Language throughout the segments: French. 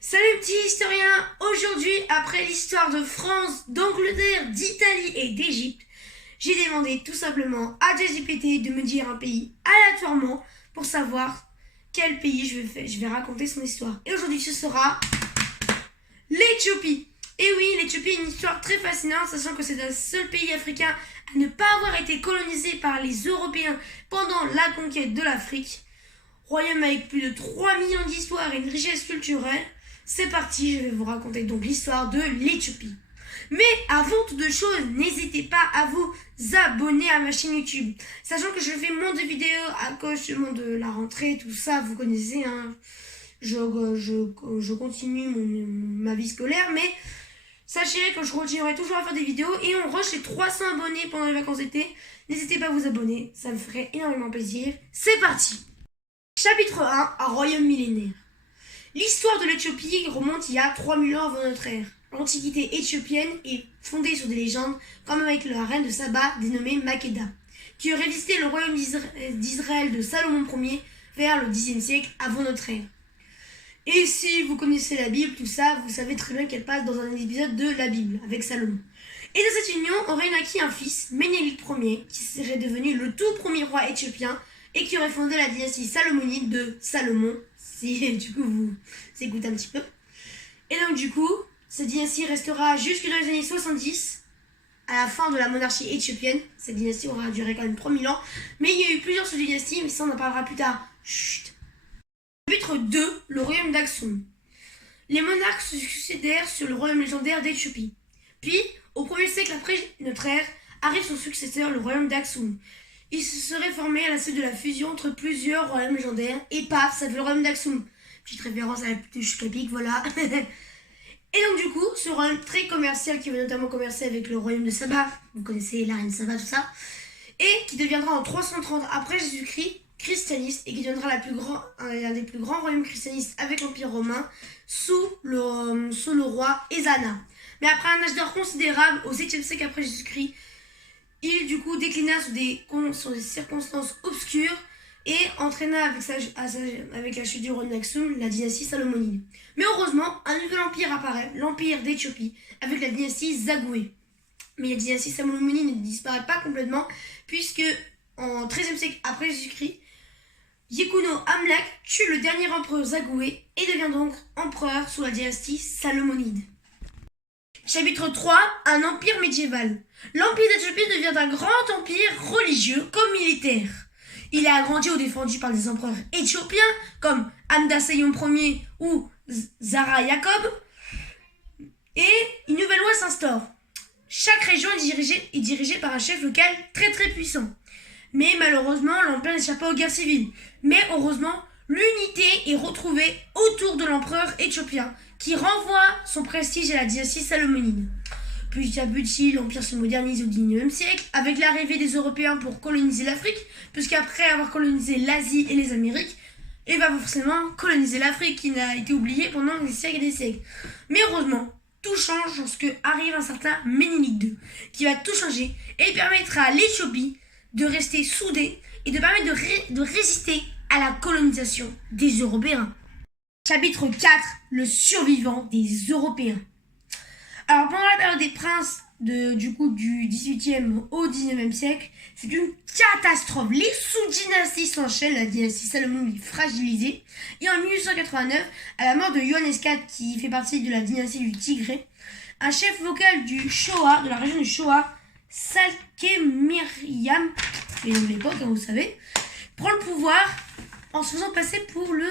Salut petit historien. Aujourd'hui, après l'histoire de France, d'Angleterre, d'Italie et d'Égypte, j'ai demandé tout simplement à ChatGPT de me dire un pays aléatoirement pour savoir quel pays je vais raconter son histoire. Et aujourd'hui, ce sera l'Éthiopie. Et oui, l'Éthiopie est une histoire très fascinante, sachant que c'est un seul pays africain à ne pas avoir été colonisé par les Européens pendant la conquête de l'Afrique. Royaume avec plus de 3 millions d'histoires et une richesse culturelle. C'est parti, je vais vous raconter donc l'histoire de l'Éthiopie. Mais avant toute chose, n'hésitez pas à vous abonner à ma chaîne YouTube. Sachant que je fais moins de vidéos à cause de la rentrée, tout ça, vous connaissez, hein. Je continue ma vie scolaire, mais sachez que je continuerai toujours à faire des vidéos et on rush les 300 abonnés pendant les vacances d'été. N'hésitez pas à vous abonner, ça me ferait énormément plaisir. C'est parti! Chapitre 1, un royaume millénaire. L'histoire de l'Éthiopie remonte il y a 3000 ans avant notre ère. L'antiquité éthiopienne est fondée sur des légendes, comme avec la reine de Saba dénommée Makeda, qui aurait visité le royaume d'Israël de Salomon Ier vers le Xe siècle avant notre ère. Et si vous connaissez la Bible, tout ça, vous savez très bien qu'elle passe dans un épisode de la Bible, avec Salomon. Et de cette union aurait naquit un fils, Ménélik Ier, qui serait devenu le tout premier roi éthiopien, et qui aurait fondé la dynastie salomonide de Salomon, si du coup vous écoutez un petit peu. Et donc du coup, cette dynastie restera jusque dans les années 70, à la fin de la monarchie éthiopienne. Cette dynastie aura duré quand même 3000 ans, mais il y a eu plusieurs sous-dynasties, mais ça on en parlera plus tard. Chut. Chapitre 2, le royaume d'Aksum. Les monarques se succédèrent sur le royaume légendaire d'Éthiopie. Puis, au 1er siècle après notre ère, arrive son successeur, le royaume d'Aksum. Il se serait formé à la suite de la fusion entre plusieurs royaumes légendaires, et paf, ça fait le royaume d'Aksum. Petite référence à la touche capique, voilà. Et donc du coup, ce royaume très commercial qui va notamment commercer avec le royaume de Saba, vous connaissez la reine Saba, tout ça, et qui deviendra en 330 après Jésus-Christ christianiste, et qui deviendra un des plus grands royaumes christianistes avec l'Empire romain sous le roi Ezana. Mais après un âge d'or considérable, au 7e siècle après Jésus-Christ, il du coup déclina sur des circonstances obscures et entraîna avec la chute du royaume d'Aksum la dynastie salomonide. Mais heureusement, un nouvel empire apparaît, l'empire d'Éthiopie, avec la dynastie Zagoué. Mais la dynastie salomonide ne disparaît pas complètement, puisque en 13e siècle après Jésus-Christ, Yekuno Amlak tue le dernier empereur Zagoué et devient donc empereur sous la dynastie salomonide. Chapitre 3, un empire médiéval. L'empire d'Éthiopie devient un grand empire religieux comme militaire. Il est agrandi ou défendu par des empereurs éthiopiens comme Amda Seyon Ier ou Zara Yacob. Et une nouvelle loi s'instaure. Chaque région est dirigée par un chef local très très puissant. Mais malheureusement, l'empire n'échappe pas aux guerres civiles. Mais heureusement, l'unité est retrouvée autour de l'empereur éthiopien, qui renvoie son prestige à la dynastie salomonide. Petit à petit, l'empire se modernise au XIXe siècle, avec l'arrivée des Européens pour coloniser l'Afrique, puisqu'après avoir colonisé l'Asie et les Amériques, il va forcément coloniser l'Afrique, qui n'a été oubliée pendant des siècles et des siècles. Mais heureusement, tout change lorsque arrive un certain Ménélik II, qui va tout changer et permettra à l'Éthiopie de rester soudée et de permettre de résister à la colonisation des Européens. Chapitre 4, le survivant des Européens. Alors pendant la période des princes du 18e au 19e siècle, c'est une catastrophe. Les sous-dynasties s'enchaînent, la dynastie salomonide est fragilisée. Et en 1889, à la mort de Johannes IV, qui fait partie de la dynastie du Tigré, un chef local du Shoa, de la région du Shoa, Salkemiriam, les noms de l'époque, hein, vous savez, prend le pouvoir en se faisant passer pour le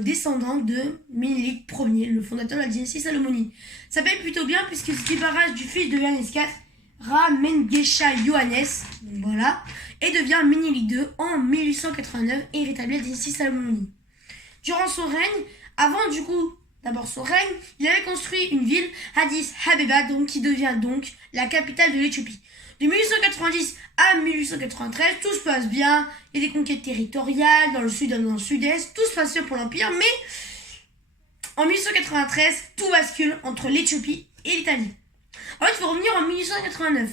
descendant de Ménélik Ier, le fondateur de la dynastie salomonide. Ça s'appelle plutôt bien puisqu'il se débarrasse du fils de Johannes IV, Ramengesha Johannes, voilà, et devient Ménélik II en 1889 et rétablit la dynastie salomonide. Durant son règne, d'abord son règne, il avait construit une ville, Addis Abeba, qui devient donc la capitale de l'Éthiopie. De 1890 à 1893, tout se passe bien, il y a des conquêtes territoriales dans le sud et dans le sud-est, tout se passe bien pour l'Empire, mais en 1893, tout bascule entre l'Éthiopie et l'Italie. En fait, il faut revenir en 1889.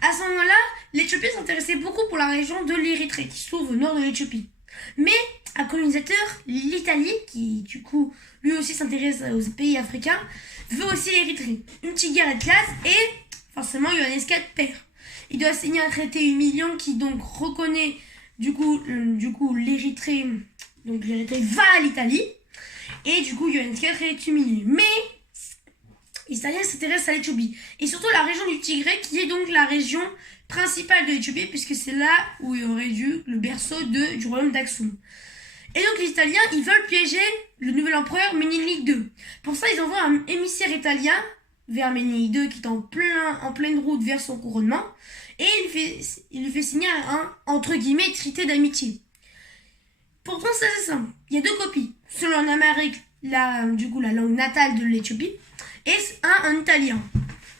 À ce moment-là, l'Éthiopie s'intéressait beaucoup pour la région de l'Érythrée, qui se trouve au nord de l'Éthiopie. Mais un colonisateur, l'Italie, qui du coup lui aussi s'intéresse aux pays africains, veut aussi l'Érythrée. Une petite guerre éclate et forcément Johannes IV perd. Il doit signer un traité humiliant qui donc reconnaît du coup l'Érythrée. Donc l'Érythrée va à l'Italie et du coup Johannes IV est humilié. Mais les Italiens s'intéressent à l'Éthiopie et surtout la région du Tigré qui est donc la région principale de l'Éthiopie puisque c'est là où il y aurait dû le berceau du royaume d'Aksum. Et donc les Italiens, ils veulent piéger le nouvel empereur Ménélique II. Pour ça, ils envoient un émissaire italien vers Ménélique II qui est en pleine route vers son couronnement. Et il lui fait signer un, entre guillemets, traité d'amitié. Pourtant, c'est assez simple. Il y a deux copies. Selon en Amérique, la langue natale de l'Éthiopie, et un italien.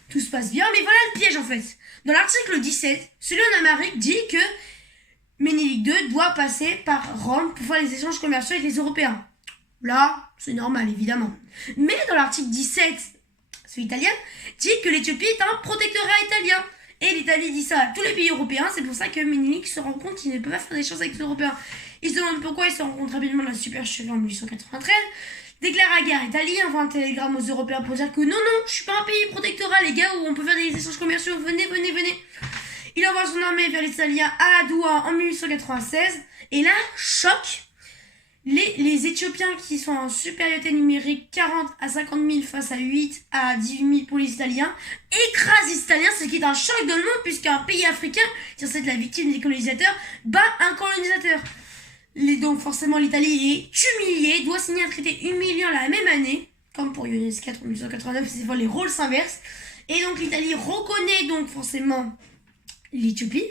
Tout se passe bien, mais voilà le piège en fait. Dans l'article 17, celui en Amérique dit que Ménélique II doit passer par Rome pour faire les échanges commerciaux avec les Européens. Là, c'est normal, évidemment. Mais dans l'article 17, celui italien, dit que l'Éthiopie est un protectorat italien. Et l'Italie dit ça à tous les pays européens. C'est pour ça que Ménélique se rend compte qu'il ne peut pas faire d'échanges avec les Européens. Il se demande pourquoi il se rencontre rapidement dans la supercherie en 1893. Déclare la guerre à l'Italie, envoie un télégramme aux Européens pour dire que non, je suis pas un pays protectorat, les gars, où on peut faire des échanges commerciaux. Venez. Il envoie son armée vers les Italiens à Adoua en 1896. Et là, choc, les Éthiopiens qui sont en supériorité numérique 40 à 50 000 face à 8 à 18 000 pour les Italiens, écrasent les Italiens, ce qui est un choc dans le monde puisqu'un pays africain, qui est censé être la victime des colonisateurs, bat un colonisateur. Donc forcément l'Italie est humiliée, doit signer un traité humiliant la même année, comme pour Johannes IV en 1889, c'est fois les rôles s'inversent. Et donc l'Italie reconnaît donc forcément l'Éthiopie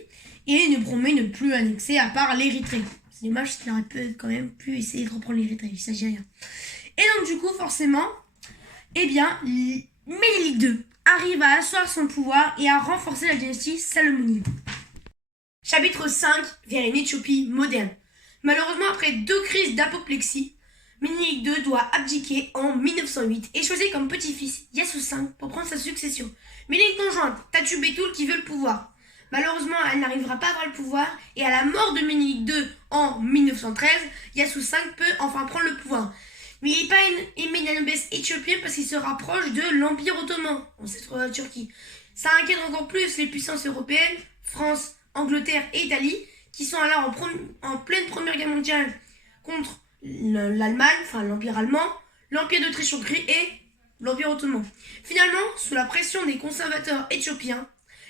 et ne promet ne plus annexer à part l'Érythrée. C'est dommage qu'il aurait quand même pu essayer de reprendre l'Érythrée, il s'agit rien. Et donc du coup forcément, Ménélique II arrive à asseoir son pouvoir et à renforcer la dynastie salomonide. Chapitre 5, vers une Éthiopie moderne. Malheureusement, après 2 crises d'apoplexie, Ménélique II doit abdiquer en 1908 et choisit comme petit-fils Yassou V pour prendre sa succession. Mais il a une conjointe, Tatu Betoul, qui veut le pouvoir. Malheureusement, elle n'arrivera pas à avoir le pouvoir et à la mort de Ménélique II en 1913, Yassou V peut enfin prendre le pouvoir. Mais il n'est pas aimé de la noblesse éthiopienne parce qu'il se rapproche de l'Empire ottoman, ancêtre de la Turquie. Ça inquiète encore plus les puissances européennes, France, Angleterre et Italie, qui sont alors en pleine Première Guerre mondiale contre l'Allemagne, enfin l'Empire allemand, l'Empire d'Autriche-Hongrie et l'Empire ottoman. Finalement, sous la pression des conservateurs éthiopiens,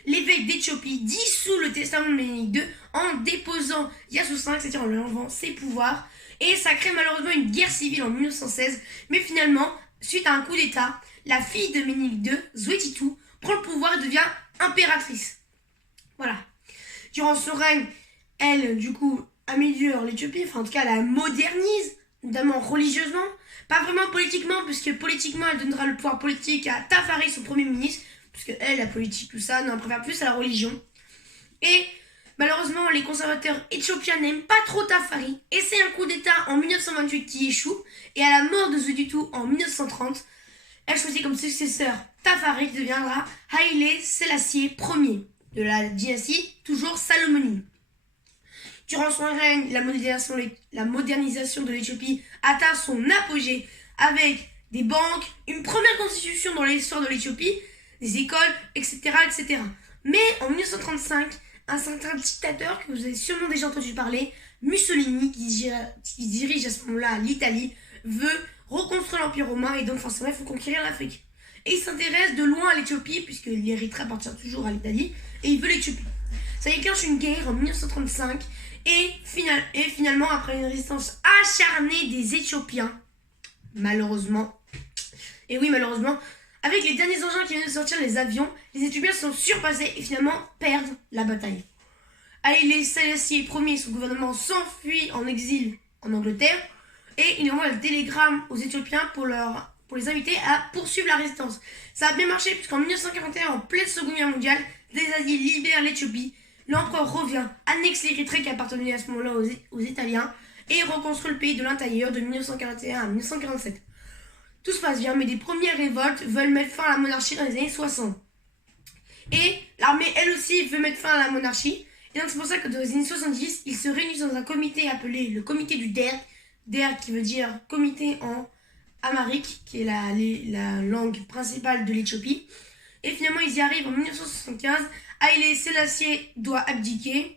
l'évêque d'Éthiopie dissout le testament de Ménélique II en déposant Yassou V, c'est-à-dire en lui enlevant ses pouvoirs, et ça crée malheureusement une guerre civile en 1916, mais finalement, suite à un coup d'état, la fille de Ménélique II, Zwetitu, prend le pouvoir et devient impératrice. Voilà. Durant son règne, elle, du coup, améliore l'Éthiopie, enfin en tout cas, elle la modernise, notamment religieusement, pas vraiment politiquement, puisque politiquement, elle donnera le pouvoir politique à Tafari, son premier ministre, puisque elle, la politique, tout ça, non, elle préfère plus à la religion. Et malheureusement, les conservateurs éthiopiens n'aiment pas trop Tafari, et c'est un coup d'état en 1928 qui échoue, et à la mort de Zwetitu en 1930, elle choisit comme successeur Tafari, qui deviendra Haïlé Sélassié Ier, de la dynastie toujours salomonide. Durant son règne, la modernisation de l'Éthiopie atteint son apogée avec des banques, une première constitution dans l'histoire de l'Éthiopie, des écoles, etc., etc. Mais en 1935, un certain dictateur que vous avez sûrement déjà entendu parler, Mussolini, qui dirige à ce moment-là l'Italie, veut reconstruire l'Empire romain et donc forcément il faut conquérir l'Afrique. Et il s'intéresse de loin à l'Éthiopie, puisque l'Érythrée appartient toujours à l'Italie, et il veut l'Éthiopie. Ça déclenche une guerre en 1935, et finalement, après une résistance acharnée des Éthiopiens, malheureusement, avec les derniers engins qui viennent de sortir, les avions, les Éthiopiens sont surpassés et finalement perdent la bataille. Haïlé Sélassié Ier et son gouvernement s'enfuient en exil en Angleterre, et il envoie un télégramme aux Éthiopiens pour les inviter à poursuivre la résistance. Ça a bien marché puisqu'en 1941, en pleine Seconde Guerre mondiale, les Alliés libèrent l'Éthiopie. L'empereur revient, annexe l'Érythrée qui appartenait à ce moment-là aux Italiens et reconstruit le pays de l'intérieur de 1941 à 1947. Tout se passe bien, mais des premières révoltes veulent mettre fin à la monarchie dans les années 60. Et l'armée, elle aussi, veut mettre fin à la monarchie. Et donc c'est pour ça que dans les années 70, ils se réunissent dans un comité appelé le comité du DERG. DERG qui veut dire comité en amharique, qui est la langue principale de l'Éthiopie. Et finalement ils y arrivent en 1975. Haïlé Sélassié doit abdiquer.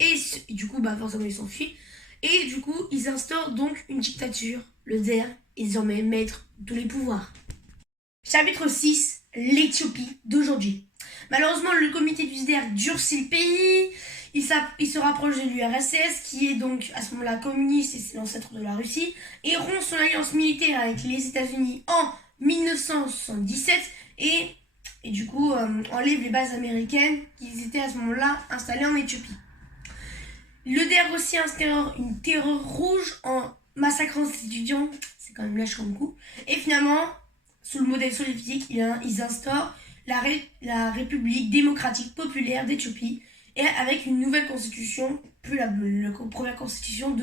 Et du coup, forcément, ils s'enfuient. Et du coup, ils instaurent donc une dictature. Le DERG est désormais maître de tous les pouvoirs. Chapitre 6, l'Éthiopie d'aujourd'hui. Malheureusement, le comité du DERG durcit le pays. Il se rapproche de l'URSS, qui est donc à ce moment-là communiste et c'est l'ancêtre de la Russie. Et rompt son alliance militaire avec les États-Unis en 1977. Et du coup, enlève les bases américaines qui étaient à ce moment-là installées en Éthiopie. Le DERG aussi instaure une terreur rouge en massacrant ses étudiants. C'est quand même lâche comme coup. Et finalement, sous le modèle soviétique, ils instaurent la République démocratique populaire d'Éthiopie. Et avec une nouvelle constitution, plus la première constitution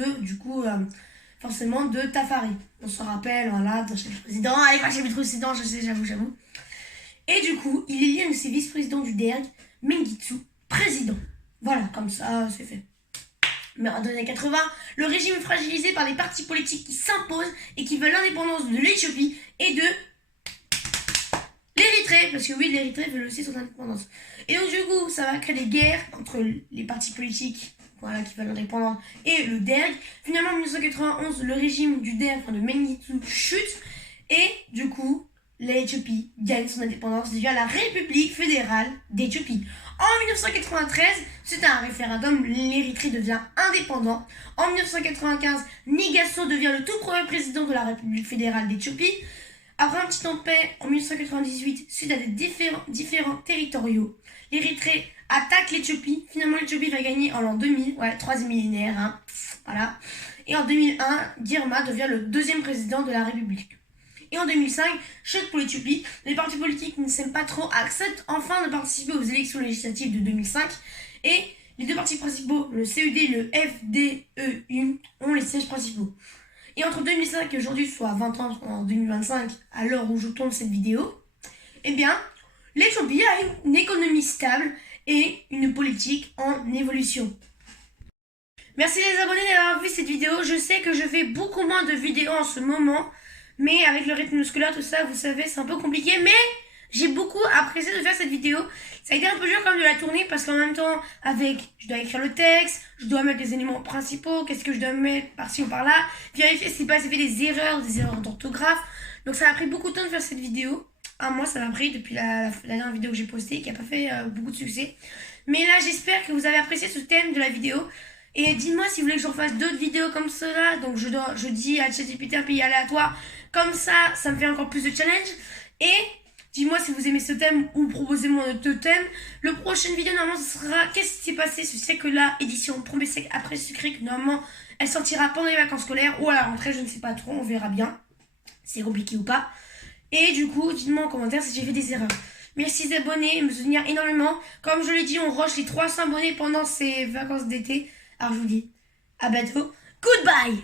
forcément de Tafari. On se rappelle, voilà, dans chapitre président. Allez, chapitre président, je sais, j'avoue. Et du coup, il élit un de ses vice-présidents du DERG, Mengistu, président. Voilà, comme ça, c'est fait. Mais en 1980, le régime est fragilisé par les partis politiques qui s'imposent et qui veulent l'indépendance de l'Éthiopie et de l'Érythrée, parce que oui, l'Érythrée veut aussi son indépendance. Et donc du coup, ça va créer des guerres entre les partis politiques qui veulent l'indépendance et le DERG. Finalement, en 1991, le régime du DERG, de Mengistu, chute et du coup, l'Éthiopie gagne son indépendance devient la République fédérale d'Éthiopie. En 1993, c'est un référendum, l'Érythrée devient indépendant. En 1995, Negasso devient le tout premier président de la République fédérale d'Éthiopie. Après un petit temps de paix, en 1998, suite à des différents territoriaux, l'Érythrée attaque l'Éthiopie. Finalement, l'Éthiopie va gagner en l'an 2000, troisième millénaire, voilà. Et en 2001, Girma devient le deuxième président de la République. Et en 2005, choc pour l'Éthiopie, les partis politiques ne s'aiment pas trop, acceptent enfin de participer aux élections législatives de 2005. Et les deux partis principaux, le CUD et le FDEU, ont les sièges principaux. Et entre 2005 et aujourd'hui, soit 20 ans en 2025, à l'heure où je tourne cette vidéo, l'Éthiopie a une économie stable et une politique en évolution. Merci les abonnés d'avoir vu cette vidéo. Je sais que je fais beaucoup moins de vidéos en ce moment. Mais avec le rythme scolaire, tout ça, vous savez, c'est un peu compliqué. Mais j'ai beaucoup apprécié de faire cette vidéo. Ça a été un peu dur quand même de la tourner parce qu'en même temps, je dois écrire le texte, je dois mettre les éléments principaux, qu'est-ce que je dois mettre par-ci ou par-là, vérifier si pas j'ai fait des erreurs d'orthographe. Donc ça a pris beaucoup de temps de faire cette vidéo. Un mois ça m'a pris depuis la dernière vidéo que j'ai postée qui n'a pas fait beaucoup de succès. Mais là, j'espère que vous avez apprécié ce thème de la vidéo. Et dites-moi si vous voulez que je refasse d'autres vidéos comme cela. Donc je dis à ChatGPT un pays aléatoire. Comme ça me fait encore plus de challenge. Et dis-moi si vous aimez ce thème ou proposez-moi un autre thème. Le prochaine vidéo, normalement, ce sera qu'est-ce qui s'est passé ce siècle-là, édition premier siècle après sucré, que normalement, elle sortira pendant les vacances scolaires ou à la rentrée, je ne sais pas trop, on verra bien. C'est compliqué ou pas. Et du coup, dites-moi en commentaire si j'ai fait des erreurs. Merci d'abonner, me soutenir énormément. Comme je l'ai dit, on rush les 300 abonnés pendant ces vacances d'été. Alors je vous dis à bientôt. Goodbye!